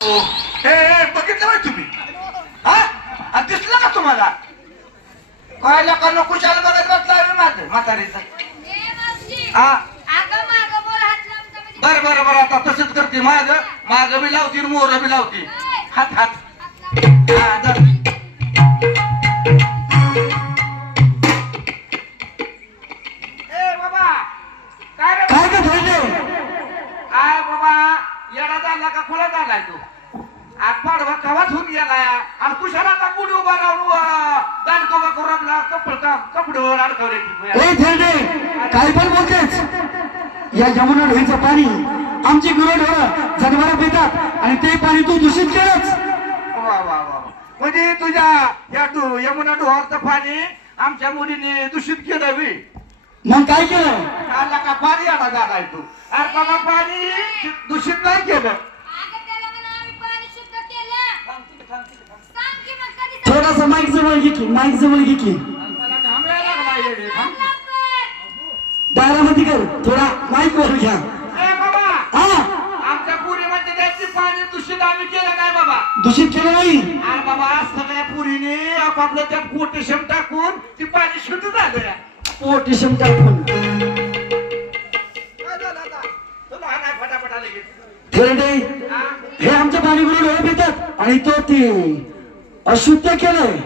हो. हे हे, बघितलं नाही तुम्ही? हा? आ, दिसलं का तुम्हाला? काय लोकांना नको शाल बघत बसला माझं म्हातारीचं? हा? बर बर बर आता तसंच करते. माझ माग बी लावती मोर बी लावती. हात हात. झालाय तू आज पाडवा कवाच होऊन गेलाय. आणि कुशाला का कुडी उभा राहून दानकोबा करून कपड काम कपड्यावर अडकवले काय पण बोलतेच या यमुना नदीचं पाणी आमची गुरढोरं जनावर पितात आणि ते पाणी तू दूषित केलंच वा वा वा म्हणजे तुझ्या या यमुना डोहारचं पाणी आमच्या मुलीने दूषित केलं बी. मग काय केलं? आला का पाणी आला झालाय तू अरे बाबा पाणी दूषित नाही केलं. घेतली माईक जवळ घेतली. की कर थोडा माईक वर घ्या. दूषित आम्ही केलं काय बाबा दूषित केलं नाही. बाबा सगळ्या पुरीने आपापलं त्यात टाकून. ती पाणी शुद्ध झालं पोटेशम टाकून हे आमच्या पाणी गुरढोरं येतात आणि तो ते अशुद्ध केलंय.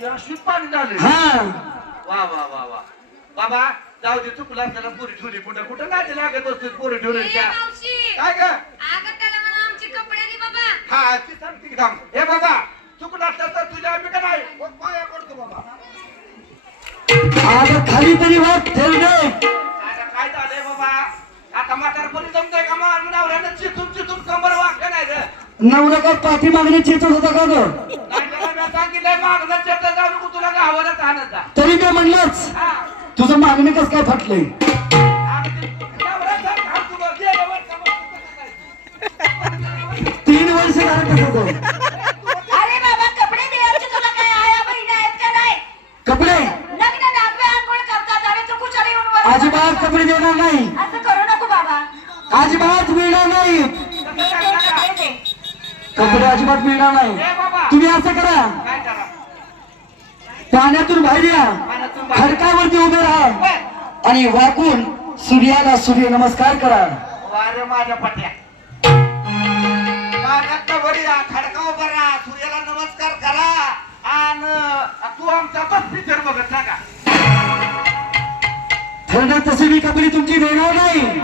पाणी झालं. हा. वा वा वा वा. बाबा जाऊ दे चुकला त्याला पुरी ठेवली. कुठं कुठं नाही लागत असते पुरी ठेवली काय ग? हा ती सांगते थांब. हे बाबा चुकला तर तुझ्या आम्ही का नाही? पाया पडतो बाबा. आता खाली तरी वाट आता काय झालंय बाबा? आता म्हातारपणी जमतंय का? मग नवऱ्यानं चितून चितून कंबर वाकलं नाही रे. नवरा का पाठी मागणे चेतत होता का ग? सांगितलंय मागचं तरी मी म्हणलंच हा. तुझं मागणे कस काय फाटलंय? तीन वर्ष झालं कपडे तू. अजिबात कपडे देणार नाही. असं करू नको बाबा. अजिबात मिळणार नाही. कपडे अजिबात मिळणार नाही. ए बाबा. तुम्ही असं करा. काय करा? पाण्यातून बाहेर या. खडकावरती उभे राहा. आणि वाकून सूर्याला सूर्य नमस्कार करा. वारे माझ्या पट्या. पाण्यात वरी खडकाव बरा सूर्याला नमस्कार करा. आणि तू आमच्यातच पिक्चर बघत ना का? तसे मी कपडे तुमची देणार नाही.